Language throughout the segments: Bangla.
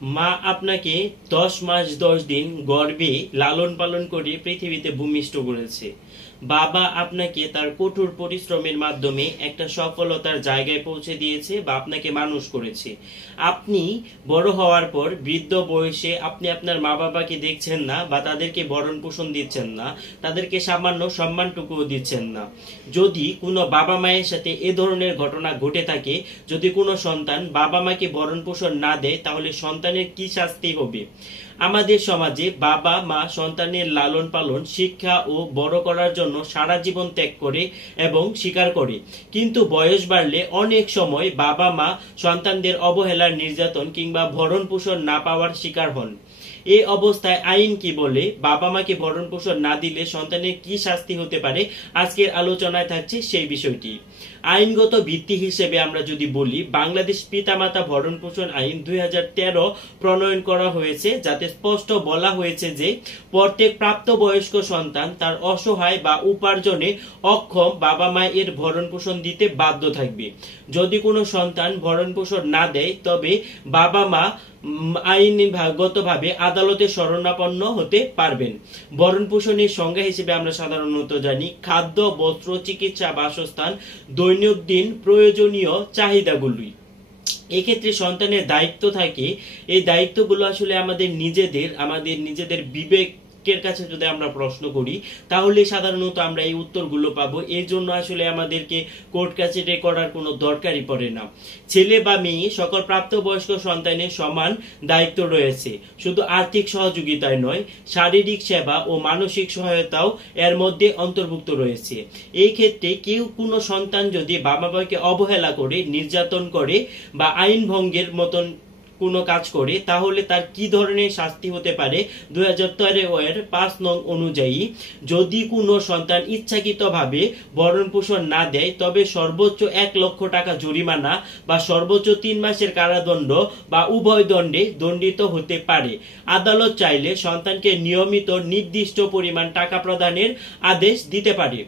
মা আপনাকে 10 মাস 10 দিন গর্ভে লালন পালন করে পৃথিবীতে ভূমিষ্ঠ করেছে। বাবা আপনাকে তার কঠোর পরিশ্রমের মাধ্যমে একটা সফলতার জায়গায় পৌঁছে দিয়েছে বা আপনাকে মানুষ করেছে। আপনি বড় হওয়ার পর বৃদ্ধ বয়সে আপনি আপনার মা বাবাকে দেখছেন না বা তাদেরকে ভরণ পোষণ দিচ্ছেন না, তাদেরকে সামান্য সম্মানটুকুও দিচ্ছেন না। যদি কোনো বাবা মায়ের সাথে এ ধরনের ঘটনা ঘটে থাকে, যদি কোনো সন্তান বাবা মাকে ভরণ পোষণ না দেয়, তাহলে সন্তানের কি শাস্তি হবে? আমাদের সমাজে বাবা মা সন্তানের লালন পালন, শিক্ষা ও বড় করার জন্য সারা জীবন ত্যাগ করে এবং স্বীকার করে, কিন্তু বয়স বাড়লে অনেক সময় বাবা মা সন্তানদের অবহেলার, নির্যাতন কিংবা ভরণ পোষণ না পাওয়ার শিকার হন। এই অবস্থায় আইন কি বলে? বাবা মাকে ভরণ পোষণ না দিলে সন্তানের কি শাস্তি হতে পারে? আজকের আলোচনায় থাকছে সেই বিষয়টি। আইনগত ভিত্তি হিসেবে আমরা যদি বলি, বাংলাদেশ পিতামাতা ভরণ পোষণ আইন 2013 প্রণয়ন করা হয়েছে, যাতে স্পষ্ট বলা হয়েছে যে প্রত্যেক প্রাপ্তবয়স্ক সন্তান তার অসহায় বা উপার্জনে অক্ষম বাবা মায়ের ভরণ পোষণ দিতে বাধ্য থাকবে। যদি কোনো সন্তান ভরণ পোষণ না দেয়, তবে বাবা মা আইনগতভাবে আদালতে শরণাপন্ন হতে পারবেন। ভরণ পোষণের সংজ্ঞা হিসেবে আমরা সাধারণত জানি খাদ্য, বস্ত্র, চিকিৎসা, বাসস্থান, দৈনন্দিন প্রয়োজনীয় চাহিদাগুলি। এক্ষেত্রে সন্তানের দায়িত্ব থাকে। এই দায়িত্বগুলো আসলে আমাদের নিজেদের বিবেকের কাছে যদি আমরা প্রশ্ন করি, তাহলে সাধারণত আমরা এই উত্তরগুলো পাবো। এর জন্য আসলে আমাদেরকে কোর্ট কাছারি করার কোনো দরকারই পড়ে না। ছেলে বা মেয়ে সকল প্রাপ্তবয়স্ক সন্তানের সমান দায়িত্ব রয়েছে। শুধু আর্থিক সহযোগিতায় নয়, শারীরিক সেবা ও মানসিক সহায়তাও এর মধ্যে অন্তর্ভুক্ত রয়েছে। এই ক্ষেত্রে কেউ কোনো সন্তান যদি বাবা মাকে অবহেলা করে, নির্যাতন করে বা আইন ভঙ্গের মতন কোনো কাজ করে, তাহলে তার কি ধরনের শাস্তি হতে পারে? 2013 এর 5 নং অনুযায়ী, যদি কোনো সন্তান ইচ্ছাকৃতভাবে ভরণ পোষণ না দেয়, তবে সর্বোচ্চ 1 লক্ষ টাকা জরিমানা বা সর্বোচ্চ 3 মাসের কারাদণ্ড বা উভয় দণ্ডে দণ্ডিত হতে পারে। আদালত চাইলে সন্তানকে নিয়মিত নির্দিষ্ট পরিমাণ টাকা প্রদানের আদেশ দিতে পারে।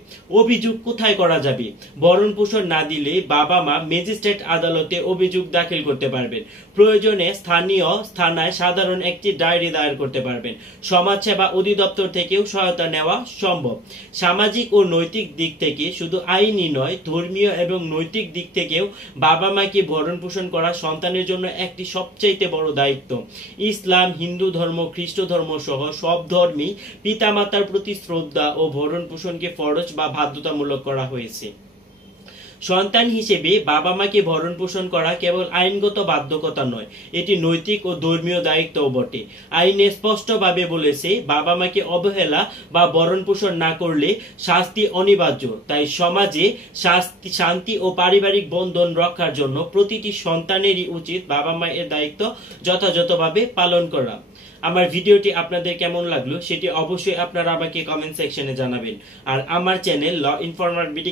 অভিযোগ কোথায় করা যাবে? ভরণ পোষণ না দিলে বাবা মা ম্যাজিস্ট্রেট আদালতে অভিযোগ দাখিল করতে পারবেন। প্রয়োজনে স্থানীয় থানায় সাধারণ একটি ডায়েরি দায়ের করতে পারবেন। সমাজসেবা অধিদপ্তর থেকেও সহায়তা নেওয়া সম্ভব। সামাজিক ও নৈতিক দিক থেকে শুধু আইনি নয়, ধর্মীয় এবং নৈতিক দিক থেকেও বাবা মাকে ভরণ পোষণ করা সন্তানের জন্য একটি সবচাইতে বড় দায়িত্ব। ইসলাম, হিন্দু ধর্ম, খ্রিস্ট ধর্ম সহ সব ধর্মেই পিতামাতার প্রতি শ্রদ্ধা ও ভরণ পোষণকে ফরজ বা বাধ্যতামূলক করা হয়েছে। সন্তান হিসেবে বাবা মাকে ভরণ পোষণ করা কেবল আইনগত বাধ্যকতা নয়, এটি নৈতিক ও ধর্মীয় দায়িত্বও বটে। আইনে স্পষ্টভাবে বলেছে, বাবা মাকে অবহেলা বা ভরণ পোষণ না করলে শাস্তি অনিবার্য। তাই সমাজে শান্তি ও পারিবারিক বন্ধন রক্ষার জন্য প্রতিটি সন্তানেরই উচিত বাবা মায়ের দায়িত্ব যথাযথভাবে পালন করা। আমার ভিডিওটি আপনাদের কেমন লাগলো সেটি অবশ্যই আপনারা আমাকে কমেন্ট সেকশনে জানাবেন। আর আমার চ্যানেল ল ইনফরমার